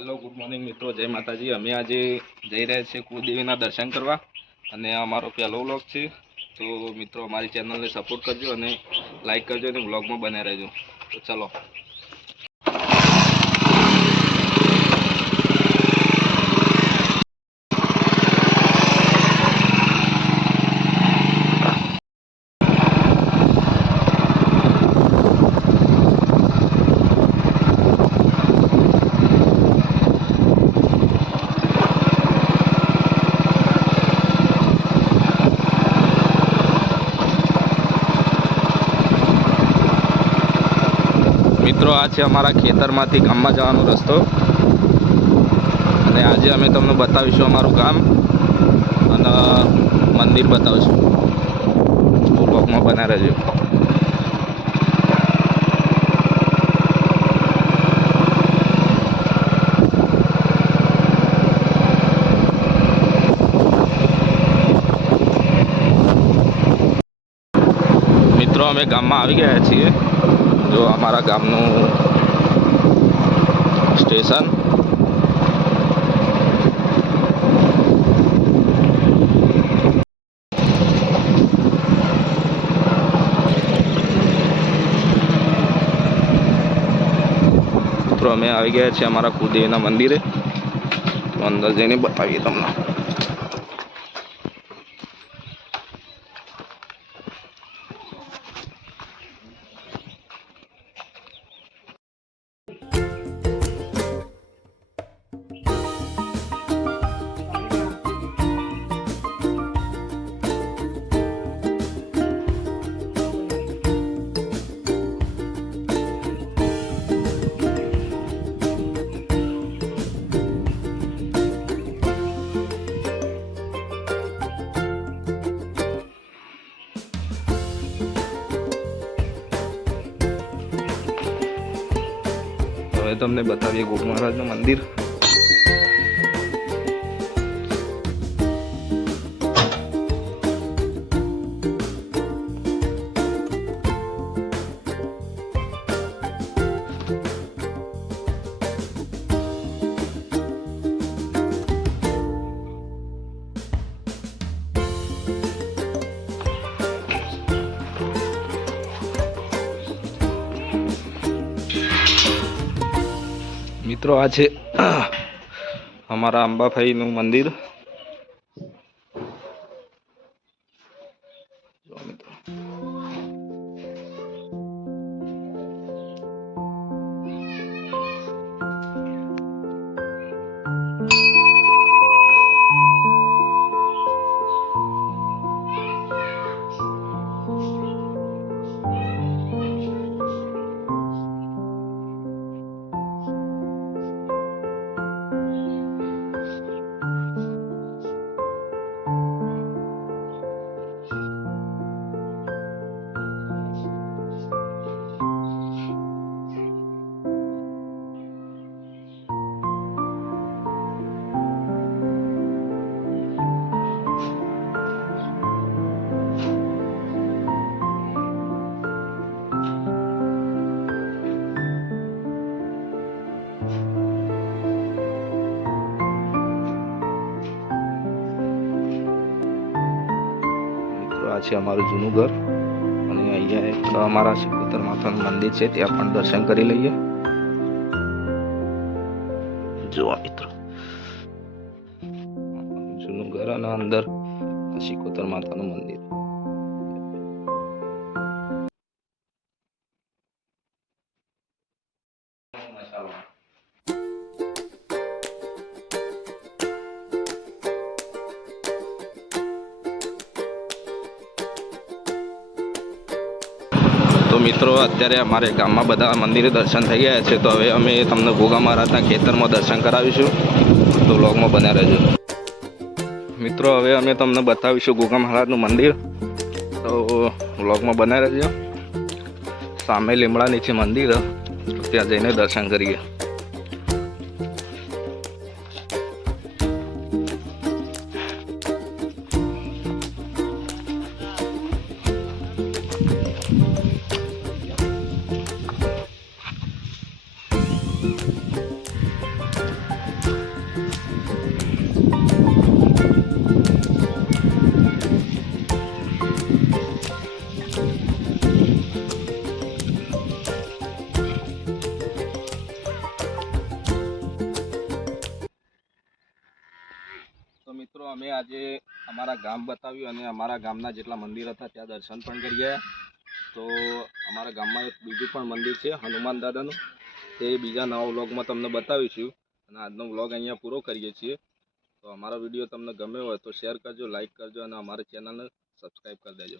Hello good morning મિત્રો, જય માતાજી। અમે આજે જઈ રહ્યા છીએ કુળદેવીના દર્શન કરવા અને અમારો પહેલો વ્લોગ છે। તો મિત્રો અમારી ચેનલને સપોર્ટ કરજો અને લાઈક કરજો અને વ્લોગમાં બન્યા રહેજો। તો ચલો મિત્રો, આ છે અમારા ખેતરમાંથી ગામમાં જવાનો રસ્તો અને આજે અમે તમને બતાવીશું અમારું ગામ અને મંદિર બતાવીશું। તો બ્લોગમાં બના રહેજો। મિત્રો, અમે ગામમાં આવી ગયા છીએ। जो हमारा गामનું સ્ટેશન મિત્રો અમે આવી ગયા છીએ અમારા કુળદેવીના મંદિરે। તો અંદર જઈને બતાવીએ તમને। હવે તમને બતાવીએ ગોગ મહારાજનું મંદિર। મિત્રો, આ છે અમારા અંબાભાઈનું મંદિર। આ છે અમારું જૂનું ઘર અને અહીંયા એક અમારા શિકોતર માતાનું મંદિર છે, ત્યાં પણ દર્શન કરી લઈએ। જુઓ મિત્રો, જૂનું ઘર અને અંદર શિકોતર માતાનું મંદિર। તો મિત્રો, અત્યારે અમારે ગામમાં બધા મંદિરે દર્શન થઈ ગયા છે। તો હવે અમે તમને ગોગા મહારાજના ખેતરમાં દર્શન કરાવીશું। તો વ્લોગમાં બન્યા રહેજો। મિત્રો, હવે અમે તમને બતાવીશું ગોગા મહારાજનું મંદિર। તો વ્લોગમાં બન્યા રહેજો। સામે લીમડા નીચે મંદિર, ત્યાં જઈને દર્શન કરીએ। તો મિત્રો અમે આજે અમારા ગામ બતાવ્યું અને અમારા ગામના જેટલા મંદિર હતા ત્યાં દર્શન પણ કરી ગયા. તો અમારા ગામમાં એક બીજું પણ મંદિર છે હનુમાન દાદાનું, તે બીજા નવા વ્લોગમાં તમને બતાવીશું. અને આજનો વ્લોગ અહીંયા પૂરો કરીએ છીએ. તો અમારો વિડીયો તમને ગમ્યો હોય તો શેર કરજો, લાઈક કરજો અને અમારી ચેનલને સબસ્ક્રાઈબ કરી દેજો.